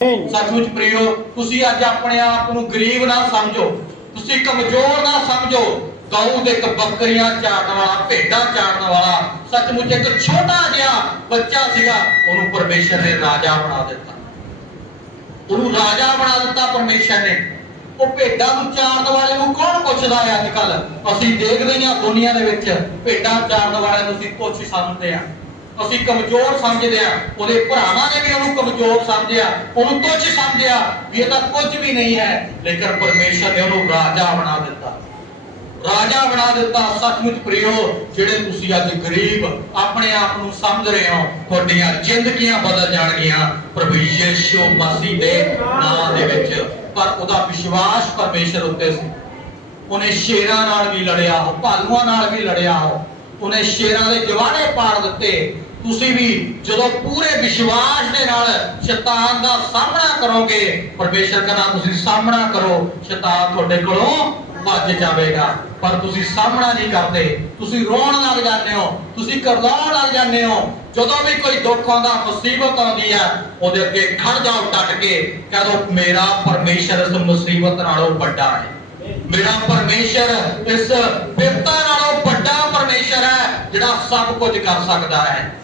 ਸੱਚਮੁੱਚ ਪ੍ਰਿਯੋ, ਤੁਸੀਂ ਅੱਜ ਆਪਣੇ ਆਪ ਨੂੰ ਗਰੀਬ ਨਾ ਸਮਝੋ, ਤੁਸੀਂ ਕਮਜ਼ੋਰ ਨਾ ਸਮਝੋ। ਗਊ ਦੇ ਇੱਕ ਬੱਕਰੀਆਂ ਚਾਰਨ ਵਾਲਾ, ਭੇਡਾਂ ਚਾਰਨ ਵਾਲਾ, ਸੱਚਮੁੱਚ ਇੱਕ ਛੋਟਾ ਜਿਹਾ ਬੱਚਾ ਸੀਗਾ, ਉਹਨੂੰ ਪਰਮੇਸ਼ਰ ਨੇ ਰਾਜਾ ਬਣਾ ਦਿੱਤਾ। ਉਹਨੂੰ ਰਾਜਾ ਬਣਾ ਦਿੱਤਾ ਪਰਮੇਸ਼ਰ ਨੇ। ਉਹ ਭੇਡਾਂ ਨੂੰ ਚਾਰਨ ਵਾਲੇ ਨੂੰ ਕੌਣ ਪੁੱਛਦਾ ਹੈ ਅੱਜ ਕੱਲ ਅਸੀਂ ਦੇਖਦੇ ਹਾਂ ਦੁਨੀਆ ਦੇ ਵਿੱਚ ਭੇਡਾਂ ਚਾਰਨ ਵਾਲਿਆਂ ਨੂੰ ਅਸੀਂ ਪੁੱਛ ਸਮਝਦੇ ਆ ਅਸੀਂ ਕਮਜ਼ੋਰ ਸਮਝਦੇ ਆ ਉਹਦੇ ਭਰਾਵਾਂ ਨੇ ਵੀ ਉਹਨੂੰ ਕਮਜ਼ੋਰ ਸਮਝਿਆ, ਉਹਨੂੰ ਤੁੱਛ ਸਮਝਿਆ ਵੀ ਇਹ ਤਾਂ ਕੁਝ ਵੀ ਨਹੀਂ ਹੈ। ਲੇਕਿਨ ਪਰਮੇਸ਼ਰ ਨੇ ਉਹਨੂੰ ਰਾਜਾ ਬਣਾ ਦਿੱਤਾ। ਰਾਜਾ ਬਣਾ ਦਿੱਤਾ। ਸੱਚਮੁੱਚ ਪ੍ਰਿਯੋ ਜਿਹੜੇ ਤੁਸੀਂ ਅੱਜ ਗਰੀਬ ਆਪਣੇ ਆਪ ਨੂੰ ਸਮਝ ਰਹੇ ਹੋ, ਤੁਹਾਡੀਆਂ ਜ਼ਿੰਦਗੀਆਂ ਬਦਲ ਜਾਣਗੀਆਂ ਪ੍ਰਭੂ ਯੀਸ਼ੂ ਮਸੀਹ ਦੇ ਨਾਮ ਦੇ ਵਿੱਚ। ਪਰ ਉਹਦਾ ਵਿਸ਼ਵਾਸ ਪਰਮੇਸ਼ਰ ਉੱਤੇ ਸੀ। ਉਹਨੇ ਸ਼ੇਰਾਂ ਨਾਲ ਵੀ ਲੜਿਆ ਉਹ ਭਾਲੂਆਂ ਨਾਲ ਵੀ ਲੜਿਆ ਉਹ ਉਹਨੇ ਸ਼ੇਰਾਂ ਦੇ ਜਵਾੜੇ ਪਾੜ ਦਿੱਤੇ। ਤੁਸੀਂ ਵੀ ਜਦੋਂ ਪੂਰੇ ਵਿਸ਼ਵਾਸ ਦੇ ਨਾਲ ਸ਼ੈਤਾਨ ਦਾ ਸਾਹਮਣਾ ਕਰੋਗੇ, ਪਰਮੇਸ਼ਰ ਕਹਿੰਦਾ, ਤੁਸੀਂ ਸਾਹਮਣਾ ਕਰੋ, ਸ਼ੈਤਾਨ ਤੁਹਾਡੇ ਕੋਲੋਂ ਭੱਜ ਜਾਵੇਗਾ। ਪਰ ਤੁਸੀਂ ਸਾਹਮਣਾ ਨਹੀਂ ਕਰਦੇ। ਤੁਸੀਂ ਰੋਣ ਲੱਗ ਜਾਂਦੇ ਹੋ, ਤੁਸੀਂ ਕਰਲਾਉਣ ਲੱਗ ਜਾਂਦੇ ਹੋ। ਜਦੋਂ ਵੀ ਕੋਈ ਦੁੱਖ ਆਉਂਦਾ, ਮੁਸੀਬਤ ਆਉਂਦੀ ਹੈ, ਉਹਦੇ ਅੱਗੇ ਖੜ ਜਾਓ ਟੱਟ ਕੇ। ਕਹੋ ਮੇਰਾ ਪਰਮੇਸ਼ਰ ਇਸ ਮੁਸੀਬਤ ਨਾਲੋਂ ਵੱਡਾ ਹੈ। ਮੇਰਾ ਪਰਮੇਸ਼ਰ ਇਸ ਵਿਪਤਾ ਨਾਲੋਂ ਵੱਡਾ ਪਰਮੇਸ਼ਰ ਹੈ, ਜਿਹੜਾ ਸਭ ਕੁਝ ਕਰ ਸਕਦਾ ਹੈ।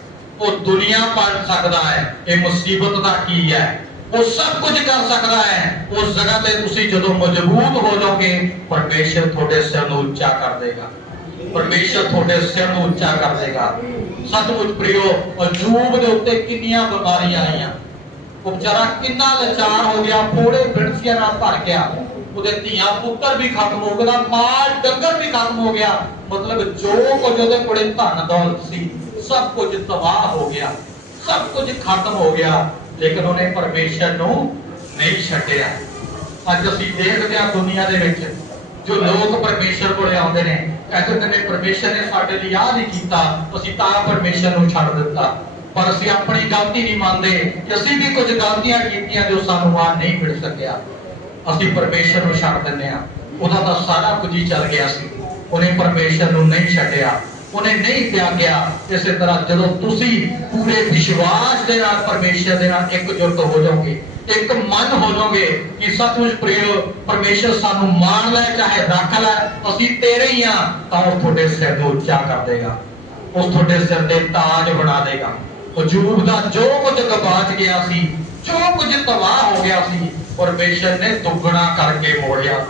ਉਹ ਦੁਨੀਆ ਪੜ ਸਕਦਾ ਹੈ। ਇਹ ਮੁਸੀਬਤ ਦਾ ਕੀ ਹੈ? ਉਹ ਸਭ ਕੁਝ ਕਰ ਸਕਦਾ ਹੈ। ਉਸ ਜਗ੍ਹਾ ਤੇ ਤੁਸੀਂ ਜਦੋਂ ਮਜ਼ਬੂਤ ਹੋ ਜਾਓਗੇ, ਪਰਮੇਸ਼ਰ ਤੁਹਾਡੇ ਸਿਰ ਨੂੰ ਉੱਚਾ ਕਰ ਦੇਗਾ। ਪਰਮੇਸ਼ਰ ਤੁਹਾਡੇ ਸਿਰ ਨੂੰ ਉੱਚਾ ਕਰ ਦੇਗਾ। ਸਤਿਮੁੱਚ ਪ੍ਰਿਓ, ਅਜੂਬ ਦੇ ਉੱਤੇ ਕਿੰਨੀਆਂ ਬਿਮਾਰੀਆਂ ਆਈਆਂ। ਉਹ ਵਿਚਾਰਾ ਕਿੰਨਾ ਲਾਚਾਰ ਹੋ ਗਿਆ ਫੋੜੇ ਬਿਰਸੀਆਂ ਨਾਲ ਭਰ ਗਿਆ। ਉਹਦੇ ਧੀਆਂ ਪੁੱਤਰ ਵੀ ਖਤਮ ਹੋ ਗਿਆ ਮਾਲ ਡੰਗਰ ਵੀ ਖਤਮ ਹੋ ਗਿਆ। ਮਤਲਬ ਜੋ ਕੁਝ ਉਹਦੇ ਕੋਲੇ ਧਨ ਦੌਲਤ ਸੀ ਸਭ ਕੁਝ ਤਬਾਹ ਹੋ ਗਿਆ, ਸਭ ਕੁਝ ਖਤਮ ਹੋ ਗਿਆ, ਲੇਕਿਨ ਉਹਨੇ ਪਰਮੇਸ਼ਰ ਨੂੰ ਨਹੀਂ ਛੱਡਿਆ। ਅੱਜ ਅਸੀਂ ਦੇਖਦੇ ਹਾਂ ਦੁਨੀਆ ਦੇ ਵਿੱਚ ਜੋ ਲੋਕ ਪਰਮੇਸ਼ਰ ਕੋਲੇ ਆਉਂਦੇ ਨੇ, ਕਹਿੰਦੇ ਨੇ, ਪਰਮੇਸ਼ਰ ਨੇ ਸਾਡੇ ਲਈ ਆਹ ਨਹੀਂ ਕੀਤਾ, ਅਸੀਂ ਤਾਂ ਪਰਮੇਸ਼ਰ ਨੂੰ ਛੱਡ ਦਿੱਤਾ। ਪਰ ਅਸੀਂ ਆਪਣੀ ਗਲਤੀ ਨਹੀਂ ਮੰਨਦੇ ਕਿ ਅਸੀਂ ਵੀ ਕੁਝ ਗਲਤੀਆਂ ਕੀਤੀਆਂ ਜੋ ਸਾਨੂੰ ਆ ਨਹੀਂ ਮਿਲ ਸਕਿਆ। ਅਸੀਂ ਪਰਮੇਸ਼ਰ ਨੂੰ ਛੱਡ ਦਿੰਦੇ ਆ ਉਹਦਾ ਤਾਂ ਸਾਰਾ ਕੁਝ ਹੀ ਚੱਲ ਗਿਆ ਸੀ। ਉਹਨੇ ਪਰਮੇਸ਼ਰ ਨੂੰ ਨਹੀਂ ਛੱਡਿਆ। ਉਹਨੇ ਨਹੀਂ ਤਿਆਗਿਆ ਇਸੇ ਤਰ੍ਹਾਂ ਜਦੋਂ ਤੁਸੀਂ ਪੂਰੇ ਵਿਸ਼ਵਾਸ ਦੇ ਨਾਲ ਪਰਮੇਸ਼ਰ ਦੇ ਨਾਲ ਇਕਜੁੱਟ ਹੋ ਜਾਓਗੇ, ਇੱਕ ਮਨ ਹੋ ਜਾਓਗੇ ਕਿ ਸੱਚਮੁੱਚ ਪ੍ਰੇਮ ਪਰਮੇਸ਼ਰ ਸਾਨੂੰ ਮਾਣ ਲੈ ਚਾਹੇ ਰੱਖ ਲੈ ਅਸੀਂ ਤੇਰੇ ਹੀ ਆ ਤਾਂ ਉਹ ਤੁਹਾਡੇ ਸਿਰ ਨੂੰ ਉੱਚਾ ਕਰ ਦੇਗਾ। ਉਸ ਤੁਹਾਡੇ ਸਿਰ ਤੇ ਤਾਜ ਬਣਾ ਦੇਗਾ। ਹਜੂਬ ਦਾ ਜੋ ਕੁਝ ਗਵਾਚ ਗਿਆ ਸੀ, ਜੋ ਕੁਝ ਤਬਾਹ ਹੋ ਗਿਆ ਸੀ, ਪਰਮੇਸ਼ਰ ਨੇ ਦੁੱਗਣਾ ਕਰਕੇ ਮੋੜਿਆ।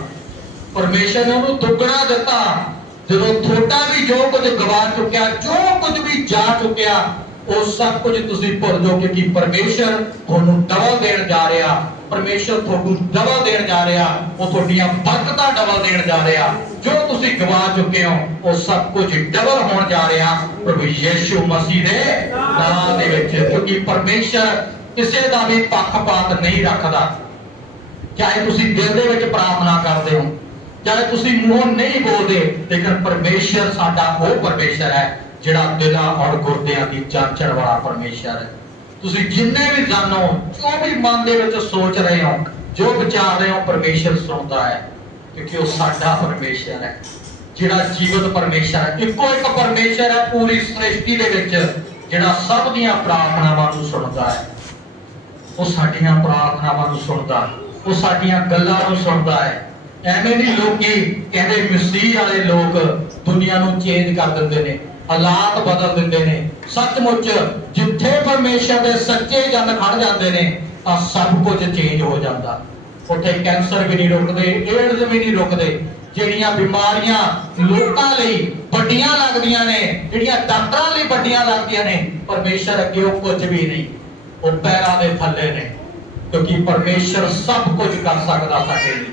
ਪਰਮੇਸ਼ਰ ਨੇ ਉਹਨੂੰ ਦੁੱਗਣਾ ਦਿੱਤਾ। ਜਦੋਂ ਤੁਹਾਡਾ ਵੀ ਜੋ ਕੁਝ ਗਵਾ ਚੁੱਕਿਆ, ਜੋ ਕੁਝ ਵੀ ਜਾ ਚੁੱਕਿਆ, ਉਹ ਸਭ ਕੁਝ ਤੁਸੀਂ ਭੁੱਲ ਜਾਓਗੇ ਕਿ ਪਰਮੇਸ਼ਰ ਤੁਹਾਨੂੰ ਡਬਲ ਦੇਣ ਜਾ ਰਿਹਾ। ਪਰਮੇਸ਼ਰ ਤੁਹਾਨੂੰ ਡਬਲ ਦੇਣ ਜਾ ਰਿਹਾ। ਉਹ ਤੁਹਾਡੀਆਂ ਬਰਕਤਾਂ ਡਬਲ ਦੇਣ ਜਾ ਰਿਹਾ। ਜੋ ਤੁਸੀਂ ਗਵਾ ਚੁੱਕੇ ਹੋ, ਉਹ ਸਭ ਕੁਝ ਡਬਲ ਹੋਣ ਜਾ ਰਿਹਾ। ਪ੍ਰਭੂ ਯੀਸ਼ੂ ਮਸੀਹ ਦੇ ਨਾਮ ਦੇ ਵਿੱਚ। ਕਿਉਂਕਿ ਪਰਮੇਸ਼ਰ ਕਿਸੇ ਦਾ ਵੀ ਪੱਖਪਾਤ ਨਹੀਂ ਰੱਖਦਾ। ਚਾਹੇ ਤੁਸੀਂ ਦਿਲ ਦੇ ਵਿੱਚ ਪ੍ਰਾਰਥਨਾ ਕਰਦੇ ਹੋ ਚਾਹੇ ਤੁਸੀਂ ਮੂੰਹੋਂ ਨਹੀਂ ਬੋਲਦੇ, ਲੇਕਿਨ ਪਰਮੇਸ਼ਰ ਸਾਡਾ ਉਹ ਪਰਮੇਸ਼ਰ ਹੈ, ਜਿਹੜਾ ਦਿਲਾਂ ਔਰ ਗੁਰਦਿਆਂ ਦੀ ਜਾਂਚਣ ਵਾਲਾ ਪਰਮੇਸ਼ਰ ਹੈ। ਤੁਸੀਂ ਜਿੰਨੇ ਵੀ ਜਾਣੋ ਜੋ ਵੀ ਮਨ ਦੇ ਵਿੱਚ ਸੋਚ ਰਹੇ ਹੋ, ਜੋ ਵਿਚਾਰ ਰਹੇ ਹੋ, ਪਰਮੇਸ਼ਰ ਸੁਣਦਾ ਹੈ ਕਿਉਂਕਿ ਉਹ ਸਾਡਾ ਪਰਮੇਸ਼ਰ ਹੈ। ਜਿਹੜਾ ਜੀਵਤ ਪਰਮੇਸ਼ਰ ਹੈ, ਇੱਕੋ ਇੱਕ ਪਰਮੇਸ਼ਰ ਹੈ ਪੂਰੀ ਸ੍ਰਿਸ਼ਟੀ ਦੇ ਵਿੱਚ, ਜਿਹੜਾ ਸਭ ਦੀਆਂ ਪ੍ਰਾਰਥਨਾਵਾਂ ਨੂੰ ਸੁਣਦਾ ਹੈ। ਉਹ ਸਾਡੀਆਂ ਪ੍ਰਾਰਥਨਾਵਾਂ ਨੂੰ ਸੁਣਦਾ, ਉਹ ਸਾਡੀਆਂ ਗੱਲਾਂ ਨੂੰ ਸੁਣਦਾ ਹੈ। ਐਵੇਂ ਨਹੀਂ ਲੋਕੀ ਕਹਿੰਦੇ ਮਸੀਹ ਵਾਲੇ ਲੋਕ ਦੁਨੀਆ ਨੂੰ ਚੇਂਜ ਕਰ ਦਿੰਦੇ ਨੇ, ਹਾਲਾਤ ਬਦਲ ਦਿੰਦੇ ਨੇ। ਸੱਚਮੁੱਚ ਜਿੱਥੇ ਪਰਮੇਸ਼ਰ ਦੇ ਸੱਚੇ ਜਨ ਖੜ ਜਾਂਦੇ ਨੇ, ਤਾਂ ਸਭ ਕੁਝ ਚੇਂਜ ਹੋ ਜਾਂਦਾ। ਉੱਥੇ ਕੈਂਸਰ ਵੀ ਨਹੀਂ ਰੁਕਦੇ, ਏਡਜ਼ ਵੀ ਨਹੀਂ ਰੁਕਦੇ, ਜਿਹੜੀਆਂ ਬਿਮਾਰੀਆਂ ਲੋਕਾਂ ਲਈ ਵੱਡੀਆਂ ਲੱਗਦੀਆਂ ਨੇ, ਜਿਹੜੀਆਂ ਡਾਕਟਰਾਂ ਲਈ ਵੱਡੀਆਂ ਲੱਗਦੀਆਂ ਨੇ, ਪਰਮੇਸ਼ਰ ਅੱਗੇ ਉਹ ਕੁਝ ਵੀ ਨਹੀਂ। ਉਹ ਪੈਰਾਂ ਦੇ ਥੱਲੇ ਨੇ, ਕਿਉਂਕਿ ਪਰਮੇਸ਼ਰ ਸਭ ਕੁਝ ਕਰ ਸਕਦਾ ਸਾਡੇ ਲਈ।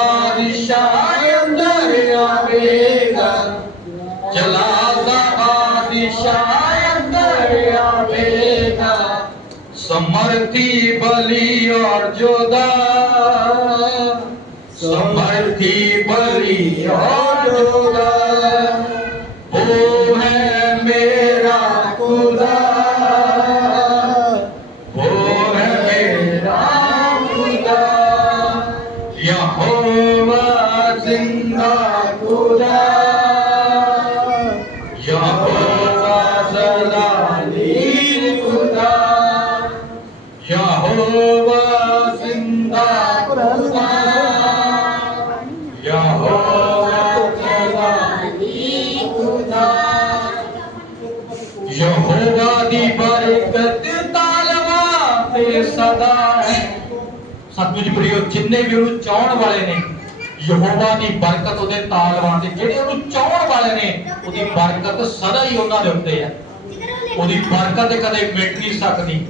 ਯਹੋਵਾ ਦੀ ਬਰਕਤ ਤਾਲਵਾ ਤੇ ਸਦਾ ਹੈ ਸਤਿਗੁਰੂ ਜੀ ਪ੍ਰਿਓ ਜਿੰਨੇ ਵੀ ਉਹਨੂੰ ਚਾਹਣ ਵਾਲੇ ਨੇ, ਯਹੋਵਾ ਦੀ ਬਰਕਤ ਉਹਦੇ ਤਾਲਵਾਂ ਤੇ ਜਿਹੜੇ ਉਹਨੂੰ ਚਾਹਣ ਵਾਲੇ ਨੇ, ਉਹਦੀ ਬਰਕਤ ਸਦਾ ਹੀ ਉਹਨਾਂ ਦੇ ਉੱਤੇ ਹੈ। ਉਹਦੀ ਬਰਕਤ ਕਦੇ ਮਿਟ ਨਹੀਂ ਸਕਦੀ।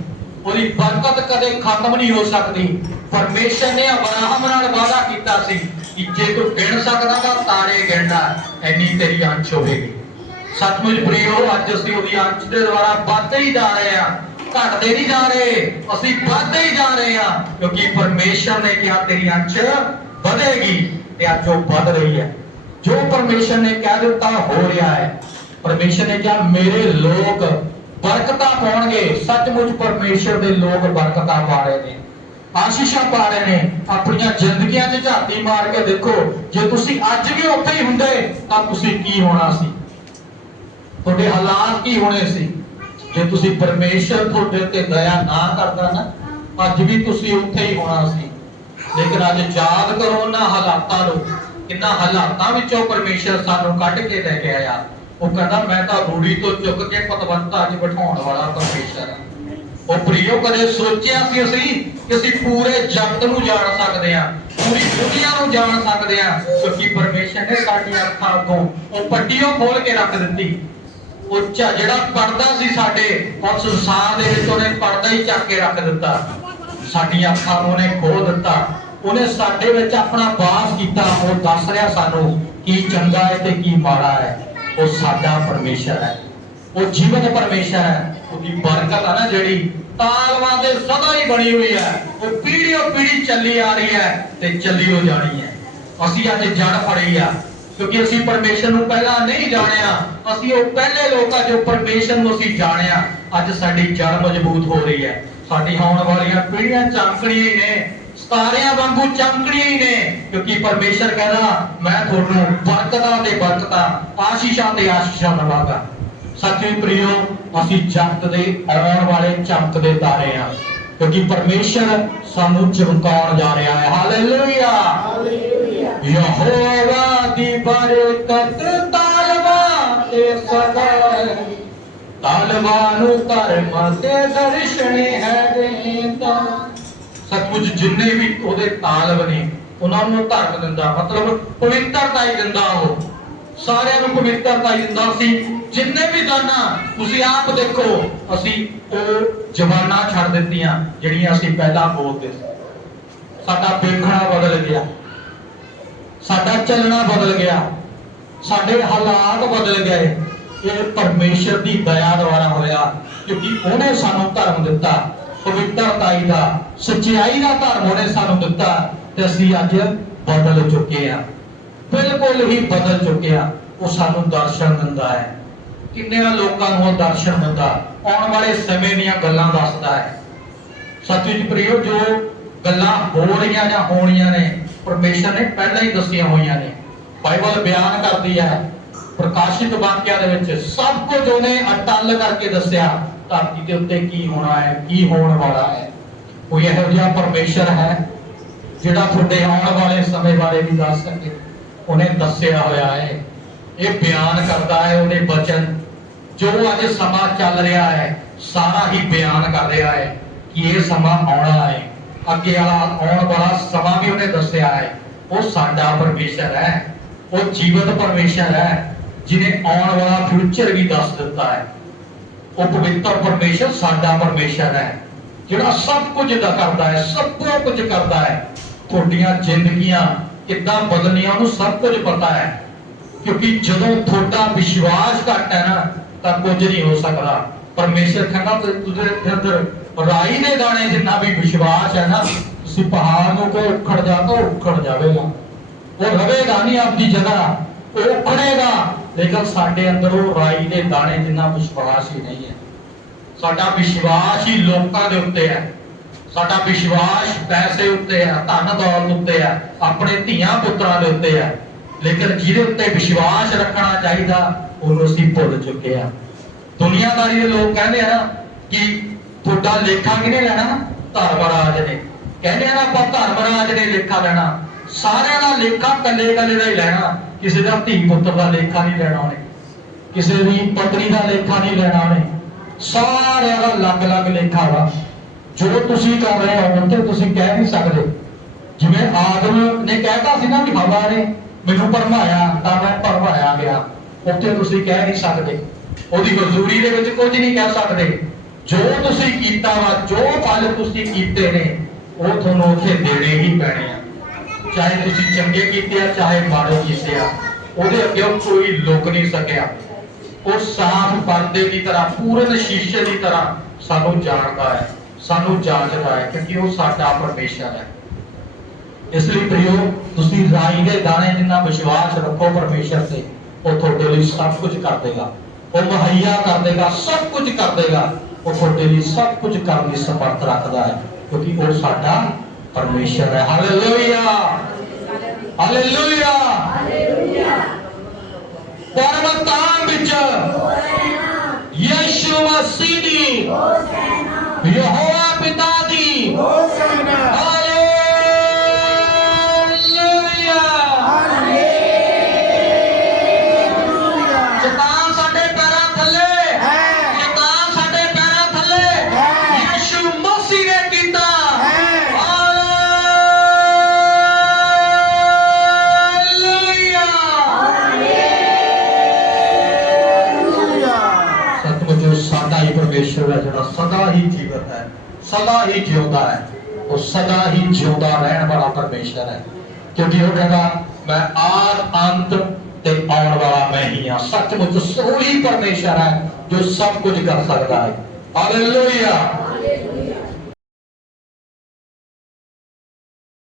ਉਹਦੀ ਬਰਕਤ ਕਦੇ ਖਤਮ ਨਹੀਂ ਹੋ ਸਕਦੀ। ਪਰਮੇਸ਼ਰ ਨੇ ਅਬਰਾਹਮ ਨਾਲ ਵਾਅਦਾ ਕੀਤਾ ਸੀ ਕਿ ਜੇ ਤੂੰ ਗਿਣ ਸਕਦਾ ਤਾਂ ਤਾਰੇ ਗਿਣਦਾ, ਐਨੀ ਤੇਰੀ ਅੰਸ਼ ਹੋਵੇਗੀ। ਸਤਿਗੁਰੂ ਪ੍ਰਿਓ ਅੱਜ ਅਸੀਂ ਉਹਦੀ ਅੰਸ਼ ਦੇ ਦੁਆਰਾ ਵੱਧਦੇ ਹੀ ਜਾ ਰਹੇ ਹਾਂ। ਘਟਦੇ ਨਹੀਂ ਜਾ ਰਹੇ, ਅਸੀਂ ਵੱਧਦੇ ਹੀ ਜਾ ਰਹੇ ਹਾਂ। ਕਿਉਂਕਿ ਪਰਮੇਸ਼ਰ ਨੇ ਕਿਹਾ, ਤੇਰੀ ਅੰਸ਼ ਵਧੇਗੀ, ਤੇ ਅੱਜ ਉਹ ਵੱਧ ਰਹੀ ਹੈ। ਜੋ ਪਰਮੇਸ਼ਰ ਨੇ ਕਹਿ ਦਿੱਤਾ, ਹੋ ਰਿਹਾ ਹੈ। ਪਰਮੇਸ਼ਰ ਨੇ ਕਿਹਾ, ਮੇਰੇ ਲੋਕ ਬਰਕਤਾਂ ਪਾਉਣਗੇ। ਸੱਚਮੁੱਚ ਪਰਮੇਸ਼ਰ ਦੇ ਲੋਕ ਬਰਕਤਾਂ ਪਾ ਰਹੇ ਨੇ। ਆਸ਼ੀਸ਼ਾਂ ਪਾ ਰਹੇ ਨੇ। ਆਪਣੀਆਂ ਜ਼ਿੰਦਗੀਆਂ 'ਚ ਝਾਤੀ ਮਾਰ ਕੇ ਦੇਖੋ, ਜੇ ਤੁਸੀਂ ਅੱਜ ਵੀ ਉੱਥੇ ਹੀ ਹੁੰਦੇ, ਤਾਂ ਤੁਸੀਂ ਕੀ ਹੋਣਾ ਸੀ? ਤੁਹਾਡੇ ਹਾਲਾਤ ਕੀ ਹੋਣੇ ਸੀ? ਜੇ ਤੁਸੀਂ ਪਰਮੇਸ਼ਰ ਤੁਹਾਡੇ ਤੇ ਦਇਆ ਨਾ ਕਰਦਾ ਨਾ, ਅੱਜ ਵੀ ਤੁਸੀਂ ਉੱਥੇ ਹੀ ਹੋਣਾ ਸੀ। ਲੇਕਿਨ ਅੱਜ ਯਾਦ ਕਰੋ, ਉਹਨਾਂ ਹਾਲਾਤਾਂ ਨੂੰ। ਕਿੰਨਾ ਹਾਲਾਤਾਂ ਵਿੱਚੋਂ ਪਰਮੇਸ਼ਰ ਸਾਨੂੰ ਕੱਢ ਕੇ ਲੈ ਕੇ ਆਇਆ। ਉਹ ਕਹਿੰਦਾ, ਮੈਂ ਤਾਂ ਰੂੜੀ ਤੋਂ ਚੁੱਕ ਕੇ ਪਤਵੰਤਾ 'ਚ ਬਿਠਾਉਣ ਵਾਲਾ ਪਰਮੇਸ਼ਰ ਹਾਂ। ਉਹ ਪ੍ਰਿਯੋ ਕਦੇ ਸੋਚਿਆ ਸੀ ਅਸੀਂ ਕਿ ਅਸੀਂ ਪੂਰੇ ਜਗਤ ਨੂੰ ਜਾਣ ਸਕਦੇ ਹਾਂ, ਪੂਰੀ ਦੁਨੀਆ ਨੂੰ ਜਾਣ ਸਕਦੇ ਹਾਂ, ਕਿਉਂਕਿ ਪਰਮੇਸ਼ਰ ਨੇ ਸਾਡੀਆਂ ਅੱਖਾਂ ਅੱਗੋਂ ਉਹ ਪੱਟੀਆਂ ਖੋਲ ਕੇ ਰੱਖ ਦਿੱਤੀ। ਉਹ ਜਿਹੜਾ ਪਰਦਾ ਸੀ ਸਾਡੇ ਉਸ ਸੰਸਾਰ ਦੇ ਵਿੱਚ ਉਹਨੇ ਪਰਦਾ ਹੀ ਚੱਕ ਕੇ ਰੱਖ ਦਿੱਤਾ। ਸਾਡੀਆਂ ਅੱਖਾਂ ਨੂੰ ਉਹਨੇ ਖੋਲ ਦਿੱਤਾ। ਉਹਨੇ ਸਾਡੇ ਵਿੱਚ ਆਪਣਾ ਵਾਸ ਕੀਤਾ। ਉਹ ਦੱਸ ਰਿਹਾ ਸਾਨੂੰ, ਕੀ ਚੰਗਾ ਹੈ ਤੇ ਕੀ ਮਾੜਾ ਹੈ? ਉਹ ਸਾਡਾ ਪਰਮੇਸ਼ਰ ਹੈ। ਉਹ ਜੀਵਨ ਪਰਮੇਸ਼ਰ ਹੈ। ਉਹਦੀ ਬਰਕਤ ਹੈ ਨਾ ਜਿਹੜੀ, ਤਾਲਵਾਂ ਦੇ ਸਦਾ ਹੀ ਬਣੀ ਹੋਈ ਹੈ। ਉਹ ਪੀੜ੍ਹੀਓ ਪੀੜ੍ਹੀ ਚੱਲੀ ਆ ਰਹੀ ਹੈ ਤੇ ਚੱਲੀ ਹੋ ਜਾਣੀ ਹੈ। ਅਸੀਂ ਅੱਜ ਜੜ ਫੜੀ ਆ। ਕਿਉਂਕਿ ਅਸੀਂ ਪਰਮੇਸ਼ਰ ਨੂੰ ਪਹਿਲਾਂ ਨਹੀਂ ਜਾਣਿਆ। ਅਸੀਂ ਉਹ ਪਹਿਲੇ ਲੋਕ ਆ ਜੋ ਪਰਮੇਸ਼ਰ ਨੂੰ ਅਸੀਂ ਜਾਣਿਆ। ਅੱਜ ਸਾਡੀ ਜੜ ਮਜ਼ਬੂਤ ਹੋ ਰਹੀ ਹੈ। ਸਾਡੀ ਆਉਣ ਵਾਲੀਆਂ ਪੀੜ੍ਹੀਆਂ ਚਮਕਣੀਆਂ ਹੀ ਨੇ। ਸਤਾਰਿਆਂ ਵਾਂਗੂ ਚਮਕਣੀਆਂ ਹੀ ਨੇ ਕਿਉਂਕਿ ਪਰਮੇਸ਼ਰ ਕਹਿੰਦਾ ਮੈਂ ਤੁਹਾਨੂੰ ਬਰਕਤਾਂ ਤੇ ਬਰਕਤਾਂ ਆਸ਼ੀਸ਼ਾਂ ਤੇ ਆਸ਼ੀਸ਼ਾਂ ਦਵਾਂਗਾ ਸੱਚੇ ਪ੍ਰਿਓ ਅਸੀਂ ਜਗਤ ਦੇ ਆਉਣ ਵਾਲੇ ਚਮਕਦੇ ਤਾਰੇ ਆ ਕਿਉਂਕਿ ਪਰਮੇਸ਼ਰ ਸਾਨੂੰ ਚਮਕਾਉਣ ਜਾ ਰਿਹਾ ਹੈ। ਹਾਲੇਲੂਇਆ ਯਹੋਵਾ ਦੀ ਬਰਕਤ ਤਾਲਵਾ ਤੇ ਸਦਾ। ਤਾਲਵਾ ਨੂੰ ਧਰਮ ਤੇ ਦਰਸ਼ਨ ਹੈ ਦੇਂਦਾ ਸੱਚਮੁੱਚ ਜਿੰਨੇ ਵੀ ਉਹਦੇ ਤਾਲਬ ਨੇ, ਉਹਨਾਂ ਨੂੰ ਧਰਮ ਦਿੰਦਾ, ਮਤਲਬ ਪਵਿੱਤਰਤਾ ਹੀ ਦਿੰਦਾ ਉਹ। ਸਾਰਿਆਂ ਨੂੰ ਪਵਿੱਤਰਤਾ ਹੀ ਦਿੰਦਾ ਸੀ। ਜਿੰਨੇ ਵੀ ਦਾਨਾ ਤੁਸੀਂ ਆਪ ਦੇਖੋ, ਅਸੀਂ ਉਹ ਜ਼ਬਾਨਾਂ ਛੱਡ ਦਿੱਤੀਆਂ, ਜਿਹੜੀਆਂ ਅਸੀਂ ਪਹਿਲਾਂ ਬੋਲਦੇ ਸੀ। ਸਾਡਾ ਵੇਖਣਾ ਬਦਲ ਗਿਆ। ਸਾਡਾ ਚੱਲਣਾ ਬਦਲ ਗਿਆ। ਸਾਡੇ ਹਾਲਾਤ ਬਦਲ ਗਏ। ਇਹ ਪਰਮੇਸ਼ਰ ਦੀ ਦਇਆ ਦੁਆਰਾ ਹੋਇਆ, ਕਿਉਂਕਿ ਉਹਨੇ ਸਾਨੂੰ ਧਰਮ ਦਿੱਤਾ। ਪਵਿੱਤਰਤਾਈ ਦਾ ਸੱਚਾਈ ਦਾ ਧਰਮ ਉਹਨੇ ਸਾਨੂੰ ਦਿੱਤਾ ਤੇ ਅਸੀਂ ਅੱਜ ਬਦਲ ਚੁੱਕੇ ਆ ਬਿਲਕੁਲ ਹੀ ਬਦਲ ਚੁੱਕੇ ਉਹ ਸਾਨੂੰ ਦਰਸ਼ਨ ਦਿੰਦਾ ਹੈ। ਕਿੰਨਿਆਂ ਲੋਕਾਂ ਨੂੰ ਉਹ ਦਰਸ਼ਨ ਦਿੰਦਾ। ਆਉਣ ਵਾਲੇ ਸਮੇਂ ਦੀਆਂ ਗੱਲਾਂ ਦੱਸਦਾ ਹੈ। ਸੱਚੀ ਪ੍ਰਿਓ ਜੋ ਗੱਲਾਂ ਹੋ ਰਹੀਆਂ ਜਾਂ ਹੋਣੀਆਂ ਨੇ, ਪਰਮੇਸ਼ਰ ਨੇ ਪਹਿਲਾਂ ਹੀ ਦੱਸੀਆਂ ਹੋਈਆਂ ਨੇ। ਬਾਈਬਲ ਬਿਆਨ ਕਰਦੀ ਹੈ, ਪ੍ਰਕਾਸ਼ਿਤ ਵਾਕਿਆ ਦੇ ਵਿੱਚ ਸਭ ਕੁਝ ਉਹਨੇ ਅਟੱਲ ਕਰਕੇ ਦੱਸਿਆ। ਧਰਤੀ ਦੇ ਉੱਤੇ ਕੀ ਹੋਣਾ ਹੈ, ਕੀ ਹੋਣ ਵਾਲਾ ਹੈ। ਕੋਈ ਇਹੋ ਜਿਹਾ ਪਰਮੇਸ਼ਰ ਹੈ ਜਿਹੜਾ ਤੁਹਾਡੇ ਆਉਣ ਵਾਲੇ ਸਮੇਂ ਬਾਰੇ ਵੀ ਦੱਸ ਸਕੇ? ਉਹਨੇ ਦੱਸਿਆ ਹੋਇਆ ਹੈ। ਇਹ ਬਿਆਨ ਕਰਦਾ ਹੈ ਉਹਦੇ ਬਚਨ। ਜੋ ਅੱਜ ਸਮਾਂ ਚੱਲ ਰਿਹਾ ਹੈ, ਸਾਰਾ ਹੀ ਬਿਆਨ ਕਰ ਰਿਹਾ ਹੈ ਕਿ ਇਹ ਸਮਾਂ ਆਉਣਾ ਹੈ। ਅੱਗੇ ਵਾਲਾ ਆਉਣ ਵਾਲਾ ਸਮਾਂ ਵੀ ਉਹਨੇ ਦੱਸਿਆ ਹੈ। ਉਹ ਸਾਡਾ ਪਰਮੇਸ਼ਰ ਹੈ। ਉਹ ਜੀਵਤ ਪਰਮੇਸ਼ਰ ਹੈ ਜਿਨੇ ਆਉਣ ਵਾਲਾ ਫਿਊਚਰ ਵੀ ਦੱਸ ਦਿੱਤਾ ਹੈ। ਉਹ ਪਵਿੱਤਰ ਪਰਮੇਸ਼ਰ ਸਾਡਾ ਪਰਮੇਸ਼ਰ ਹੈ। ਜਿਹੜਾ ਸਭ ਕੁਝ ਦਾ ਕਰਦਾ ਹੈ, ਸਭ ਕੁਝ ਕਰਦਾ ਹੈ, ਤੁਹਾਡੀਆਂ ਜ਼ਿੰਦਗੀਆਂ ਕਿੱਦਾਂ ਬਦਲਣੀਆਂ ਉਹਨੂੰ ਸਭ ਕੁਝ ਪਤਾ ਹੈ। ਕਿਉਂਕਿ ਜਦੋਂ ਤੁਹਾਡਾ ਵਿਸ਼ਵਾਸ ਘੱਟ ਹੈ ਨਾ, ਤਾਂ ਕੁਝ ਨਹੀਂ ਹੋ ਸਕਦਾ। ਪਰਮੇਸ਼ਰ ਕਹਿੰਦਾ ਤੇ ਅੰਦਰ ਰਾਈ ਦੇ ਦਾਣੇ ਜਿੰਨਾ ਵੀ ਵਿਸ਼ਵਾਸ ਹੈ ਨਾ, ਤੁਸੀਂ ਪਹਾੜ ਨੂੰ ਕਹੋ, ਉਖੜ ਜਾ ਤਾਂ ਉਹ ਉਖੜ ਜਾਵੇਗਾ। ਉਹ ਰਵੇਗਾ ਨਹੀਂ ਆਪਦੀ ਜਗ੍ਹਾ, ਉਹ ਉਖੜੇਗਾ। ਲੇਕਿਨ ਸਾਡੇ ਅੰਦਰ ਉਹ ਰਾਈ ਦੇ ਦਾਣੇ ਜਿੰਨਾ ਵਿਸ਼ਵਾਸ ਹੀ ਨਹੀਂ ਹੈ। ਸਾਡਾ ਵਿਸ਼ਵਾਸ ਹੀ ਲੋਕਾਂ ਦੇ ਉੱਤੇ ਹੈ। ਸਾਡਾ ਵਿਸ਼ਵਾਸ ਪੈਸੇ ਉੱਤੇ ਹੈ ਧਨ ਦੌਲਤ ਉੱਤੇ ਹੈ, ਆਪਣੇ ਧੀਆਂ ਪੁੱਤਰਾਂ ਦੇ ਉੱਤੇ ਹੈ। ਲੇਕਿਨ ਜਿਹਦੇ ਉੱਤੇ ਵਿਸ਼ਵਾਸ ਰੱਖਣਾ ਚਾਹੀਦਾ ਉਹਨੂੰ ਅਸੀਂ ਭੁੱਲ ਚੁੱਕੇ ਆ ਦੁਨੀਆਦਾਰੀ ਦੇ ਲੋਕ ਕਹਿੰਦੇ ਆ ਨਾ ਕਿ ਤੁਹਾਡਾ ਲੇਖਾ ਕਿਹਨੇ ਲੈਣਾ? ਧਰਮ ਰਾਜ ਨੇ। ਕਹਿੰਦੇ ਆ ਨਾ, ਆਪਾਂ ਧਰਮਰਾਜ ਨੇ ਲੇਖਾ ਲੈਣਾ। ਸਾਰਿਆਂ ਦਾ ਲੇਖਾ ਕੱਲੇ ਕੱਲੇ ਦਾ ਹੀ ਲੈਣਾ। ਕਿਸੇ ਦਾ ਧੀ ਪੁੱਤਰ ਦਾ ਲੇਖਾ ਨਹੀਂ ਲੈਣਾ ਉਹਨੇ। ਕਿਸੇ ਦੀ ਪਤਨੀ ਦਾ ਲੇਖਾ ਨਹੀਂ ਲੈਣਾ ਉਹਨੇ। ਸਾਰਿਆਂ ਦਾ ਅਲੱਗ-ਅਲੱਗ ਲੇਖਾ ਵਾ। ਜੋ ਤੁਸੀਂ ਕਰ ਰਹੇ ਹੋ ਤੇ ਤੁਸੀਂ ਕਹਿ ਨਹੀਂ ਸਕਦੇ। ਜਿਵੇਂ ਆਦਮ ਨੇ ਕਹਿਤਾ ਸੀ ਨਾ ਵੀ ਹਵਾ ਨੇ ਮੈਨੂੰ ਭਰਮਾਇਆ, ਤਾਂ ਮੈਂ ਭਰਮਾਇਆ ਗਿਆ। ਉੱਥੇ ਤੁਸੀਂ ਕਹਿ ਨਹੀਂ ਸਕਦੇ। ਉਹਦੀ ਮਜ਼ਦੂਰੀ ਦੇ ਵਿੱਚ ਕੁਝ ਨਹੀਂ ਕਹਿ ਸਕਦੇ। ਜੋ ਤੁਸੀਂ ਕੀਤਾ ਵਾ, ਜੋ ਫਲ ਤੁਸੀਂ ਕੀਤੇ ਨੇ, ਉਹ ਤੁਹਾਨੂੰ ਉੱਥੇ ਦੇਣੇ ਹੀ ਪੈਣੇ ਆ। ਚਾਹੇ ਤੁਸੀਂ ਚੰਗੇ ਕੀਤੇ ਆ, ਚਾਹੇ ਮਾੜੇ ਕੀਤੇ ਆ, ਉਹਦੇ ਅੱਗੇ ਕੋਈ ਲੁਕ ਨਹੀਂ ਸਕਿਆ। ਉਹ ਸਾਫ਼ ਪਰਦੇ ਦੀ ਤਰ੍ਹਾਂ, ਪੂਰਨ ਸ਼ੀਸ਼ੇ ਦੀ ਤਰ੍ਹਾਂ ਸਾਨੂੰ ਜਾਣਦਾ ਹੈ, ਸਾਨੂੰ ਜਾਂਚਦਾ ਹੈ ਕਿਉਂਕਿ ਉਹ ਸਾਡਾ ਪਰਮੇਸ਼ਰ ਹੈ। ਇਸ ਲਈ ਪ੍ਰਿਓ, ਤੁਸੀਂ ਰਾਈ ਦੇ ਦਾਣੇ ਜਿੰਨਾ ਵਿਸ਼ਵਾਸ ਰੱਖੋ ਪਰਮੇਸ਼ਰ ਤੇ, ਉਹ ਤੁਹਾਡੇ ਲਈ ਸਭ ਕੁਝ ਕਰ ਦੇਗਾ। ਉਹ ਮੁਹੱਈਆ ਕਰ ਦੇਗਾ, ਸਭ ਕੁਝ ਕਰ ਦੇਗਾ, ਉਹ ਤੁਹਾਡੇ ਲਈ ਸਭ ਕੁਝ ਕਰਨ ਦੀ ਸਮਰੱਥ ਰੱਖਦਾ ਹੈ, ਕਿਉਂਕਿ ਉਹ ਸਾਡਾ ਪਰਮੇਸ਼ਰ ਹੈ ਹਾਲੇਲੂਇਆ ਹਾਲੇਲੂਇਆ ਪਰਮਤਾਂ ਵਿੱਚ ਯਿਸੂ ਮਸੀਹ ਦੀ ਯਹੋਵਾ ਪਿਤਾ ਦੀ ਹਾਲੇਲੂਇਆ ਪਰਮੇਸ਼ਰ ਹੈ ਜਿਹੜਾ ਸਦਾ ਹੀ ਜੀਵਤ ਹੈ, ਸਦਾ ਹੀ ਜਿਉਂਦਾ ਹੈ, ਉਹ ਸਦਾ ਹੀ ਜਿਉਂਦਾ ਰਹਿਣ ਵਾਲਾ ਪਰਮੇਸ਼ਰ ਹੈ। ਕਿਉਂਕਿ ਉਹ ਕਹਿੰਦਾ, ਮੈਂ ਆਦ, ਅੰਤ ਤੇ ਆਉਣ ਵਾਲਾ ਮੈਂ ਹੀ ਹਾਂ। ਸੱਚਮੁੱਚ ਉਹੀ ਪਰਮੇਸ਼ਰ ਹੈ ਜੋ ਸਭ ਕੁਝ ਕਰ ਸਕਦਾ ਹੈ। ਹਾਲੇਲੂਇਆ